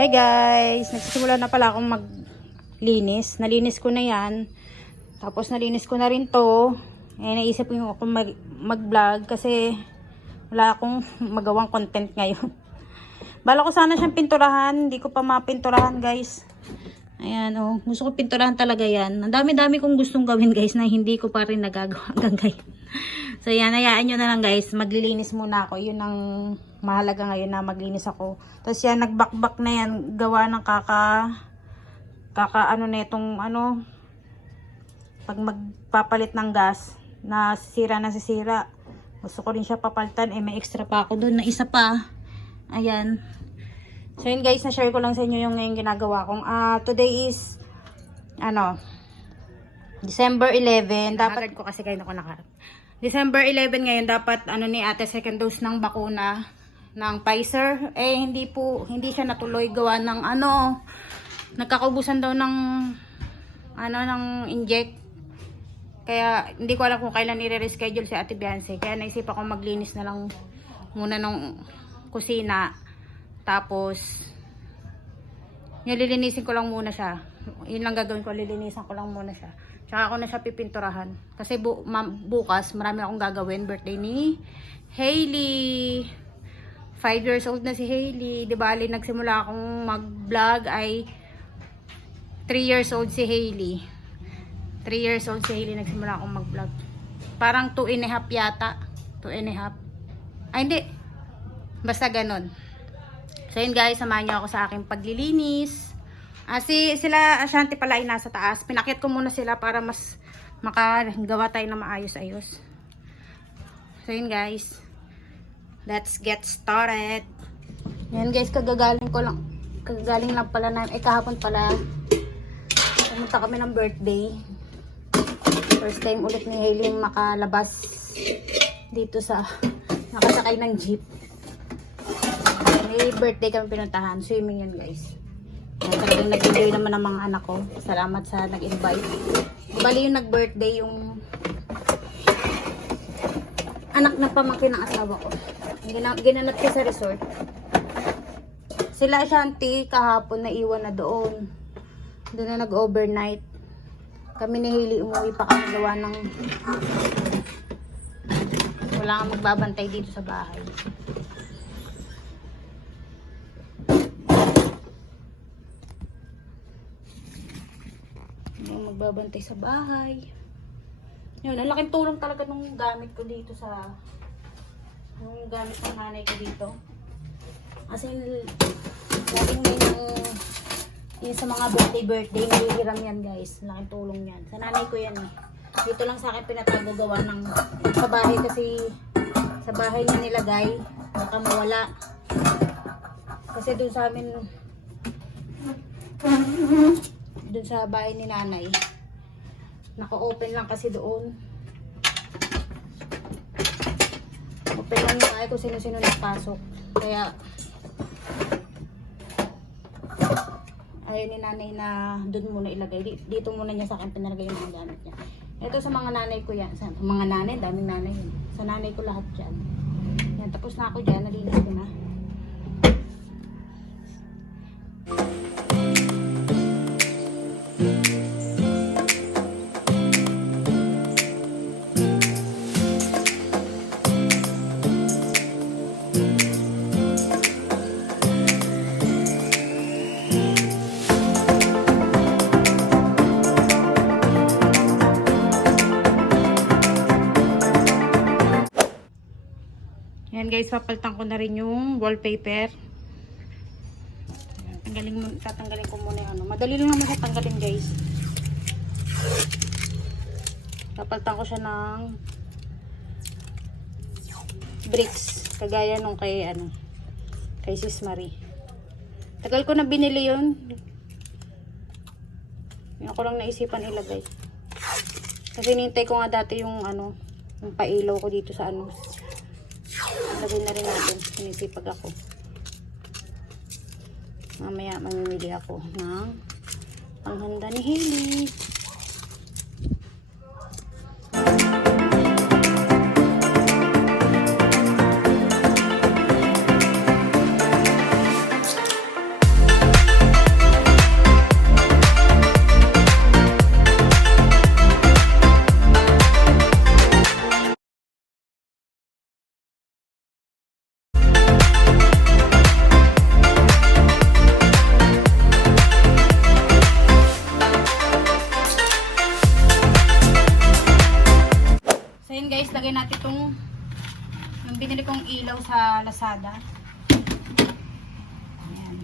Hi guys! Nagsisimula na pala akong maglinis. Nalinis ko na yan. Tapos nalinis ko na rin to. Naisip ko yung ako mag-vlog kasi wala akong magawang content ngayon. Bala ko sana siyang pinturahan. Hindi ko pa mapinturahan guys. Ayan oh. Gusto ko pinturahan talaga yan. Ang dami-dami kong gustong gawin guys na hindi ko pa rin nagagawa hanggang ngayon. So yan, hayaan nyo na lang guys. Maglilinis muna ako. Yun ang mahalaga ngayon na maglinis ako. Tapos yan, nagbakbak na yan. Gawa ng ano na itong ano. Pag magpapalit ng gas, na sisira. Gusto ko rin siya papalitan. May extra pa ako doon na isa pa. Ayan. So yun guys, na-share ko lang sa inyo yung ngayon ginagawa kong. Today is, December 11. Dapat ko kasi kayo na ko nakarap. December 11 ngayon, dapat ni ate second dose ng bakuna ng Pfizer. Hindi siya natuloy gawa ng nagkakaubusan daw ng ng inject. Kaya hindi ko alam kung kailan i-reschedule si Ate Biance. Kaya naisip ako maglinis na lang muna ng kusina. Tapos lilinisin ko lang muna siya. Yun lang gagawin ko, lilinisan ko lang muna siya. Tsaka ako na siya pipinturahan. Kasi bukas marami akong gagawin. Birthday ni Hailey. 5 years old na si Hailey. Di bali nagsimula akong mag-vlog ay 3 years old si Hailey. 3 years old si Hailey nagsimula akong mag-vlog. Parang 2 and a half yata. 2 and a half. Ay hindi. Basta ganon. So yun guys, samahan nyo ako sa aking paglilinis. Sila Ashanti pala ay nasa taas. Pinakyat ko muna sila para mas makagawa tayo na maayos-ayos. So yun guys. Let's get started. Yan guys, kagagaling lang pala na kahapon pala pumunta kami ng birthday. First time ulit ni Hailey makalabas dito sa nakasakay ng jeep. May birthday kami pinuntahan. Swimming yan guys. Talagang nag-enjoy naman ang mga anak ko. Salamat sa nag-invite. Bali yung nag-birthday yung anak na pamangkin ng asawa ko. Ginanap ko sa resort. Sila Ashanti kahapon na iwan na doon. Doon na nag-overnight. Kami ni Hailey umuwi pa kami gawa ng wala kang magbabantay dito sa bahay. Magbabantay sa bahay. Yun, ang laking tulong talaga nung gamit ko dito yung gamit ng nanay ko dito. Kasi laging may yung sa mga birthday, nalihiram yan guys. Laking tulong yan. Sa nanay ko yan. Dito lang sa akin pinatago gawa ng sa bahay kasi sa bahay niya nilagay. Baka mawala. Kasi doon sa amin doon sa bahay ni nanay naka-open lang kasi doon. Open lang yung bahay kung sino-sino nakapasok. Kaya ayaw ni nanay na doon muna ilagay. Dito muna niya sa akin pinalagay yung mga gamit niya. Ito sa mga nanay ko yan. Sa mga nanay, daming nanay yun. Sa nanay ko lahat dyan. Yan, tapos na ako dyan. Nalinis ko na. Yan guys, papalitan ko na rin yung wallpaper. Tatanggalin ko muna yung madali lang naman siya tanggalin guys. Papalitan ko siya ng bricks. Kagaya nung kay Sis Marie. Tagal ko na binili yun. Yung ako lang naisipan ilagay. Kasi nintay ko nga dati yung yung pailaw ko dito sa lagay na rin natin. Sinisipag ako. Mamaya mamimili ako ng panghanda ni Hailey. Ayan guys, lagay natin itong yung binili kong ilaw sa Lazada. Ayan.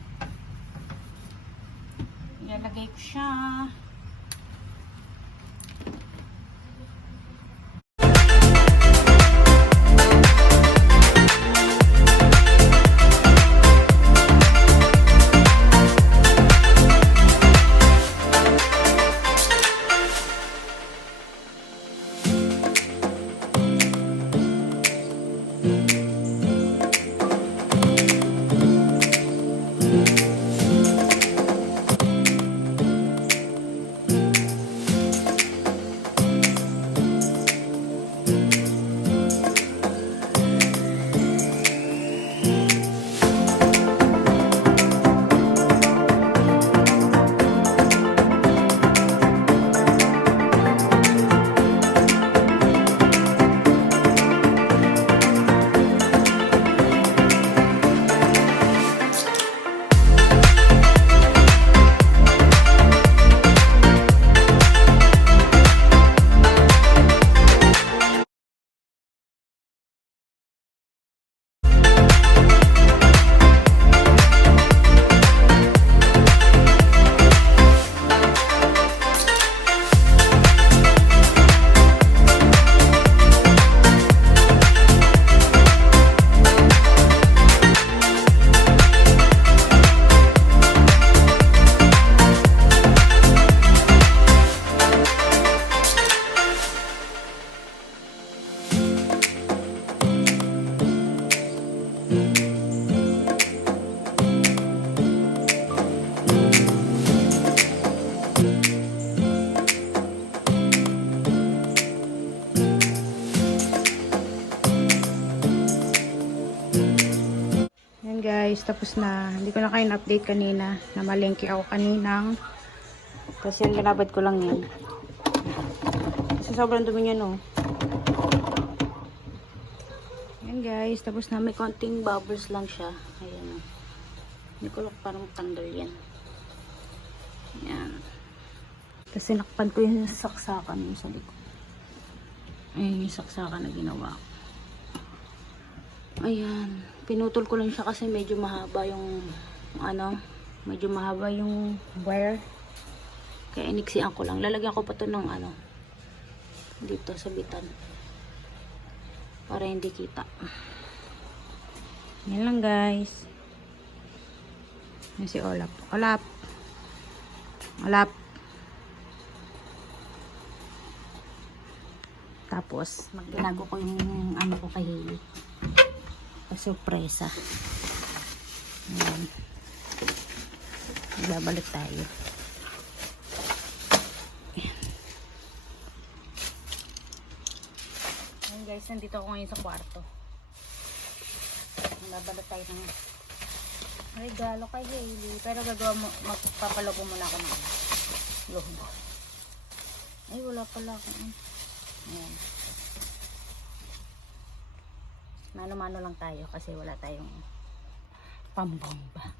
Ilalagay ko siya. Guys, tapos na. Hindi ko na kayo na-update kanina. Namalengke ako kaninang. Kasi yung ginabad ko lang yan. Kasi sobrang dumi niya, no. Yan guys, tapos na. May konting bubbles lang siya. Ayan, no. Hindi ko lang parang tanggal yan. Ayan. Kasi nakpan ko yung saksakan yung sa likod. Ayan yung saksakan na ginawa ko. Ayan. Pinutol ko lang siya kasi medyo mahaba yung medyo mahaba yung wire. Kaya iniksian ko lang. Lalagyan ko pa to ng dito sa bitan. Para hindi kita. Yan lang guys. Yan si Olap. Olap. Olap. Tapos, magtinago ko yung ko kay Hailey. Sorpresa. Ayan. Babalik tayo. Ayan guys, nandito ako ngayon sa kwarto. Babalik tayo ng regalo kay Hailey. Pero magpapalogo muna ako ng logo. Ay, wala pala ako. Ayan. Mano-mano lang tayo kasi wala tayong pambomba.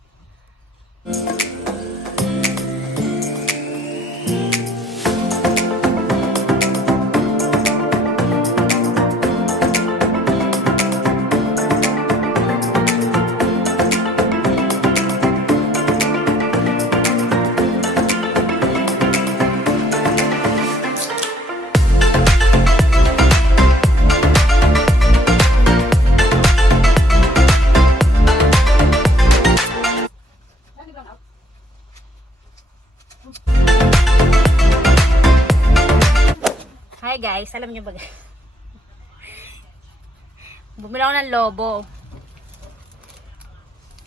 Hi guys, alam niyo ba guys? Bumili ako ng lobo.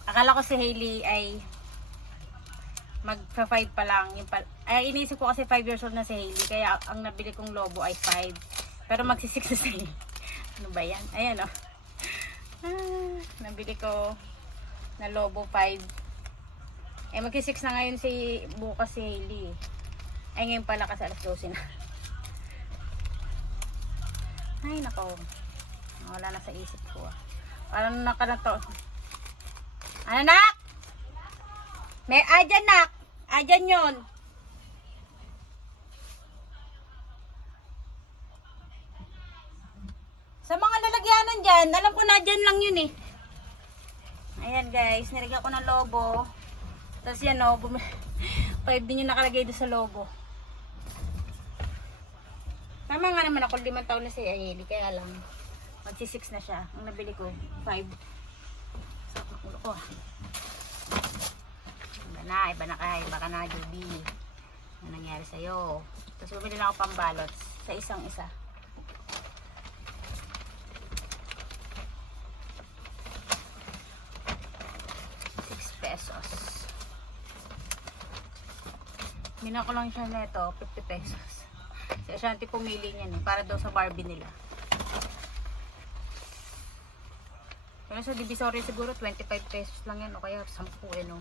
Akala ko si Hailey ay magpa 5 pa lang. Ay, iniisip ko kasi 5 years old na si Hailey. Kaya ang nabili kong lobo ay 5. Pero magsi-6 na si Hailey. Ano ba yan? Ayan o. Nabili ko na lobo 5. Eh magsi-6 na ngayon bukas si Hailey. Ay ngayon pala kasi alas 12 na. Ay nako. Wala na sa isip ko ah. Parang naka na to. Ano nak? May adyan nak. Adyan yun. dyan. Alam ko na dyan lang yun eh. Ayan guys, nilagyan ko ng lobo. Tapos yan o, 5 din yung nakalagay doon sa lobo. Tama nga naman ako, 5 taon na si Ayeli, kaya lang. Magsi-6 na siya. Ang nabili ko, 5. Sakit ulo ko ah. Iba na kaya, baka na Juby. Ano nangyari sa'yo? Tapos bumili na ako pambalot sa isang isa. ₱6. Bina ko lang siya neto, ₱50. Si Ashanti pumili niyan eh, para daw sa Barbie nila. Pero sa Divisoria siguro ₱25 lang yan o kaya 10 eh no.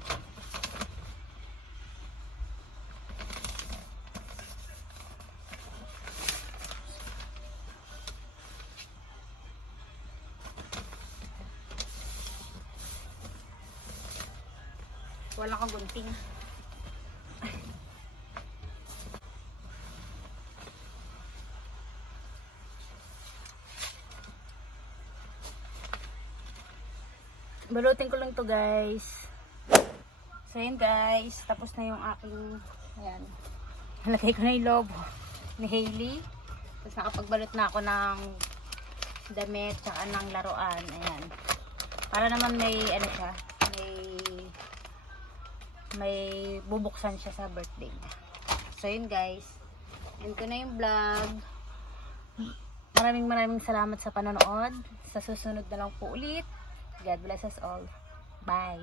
Wala kang gunting. Balutin ko lang to guys. So yun guys, tapos na yung aking, ayan, nalagay ko na yung lobo ni Hailey. Tapos nakapagbalot na ako ng damit tsaka ng laruan. Ayan, para naman may ano siya, may bubuksan siya sa birthday niya. So yun guys, end ko na yung vlog. Maraming salamat sa panonood. Sa susunod na lang po ulit. God bless us all. Bye.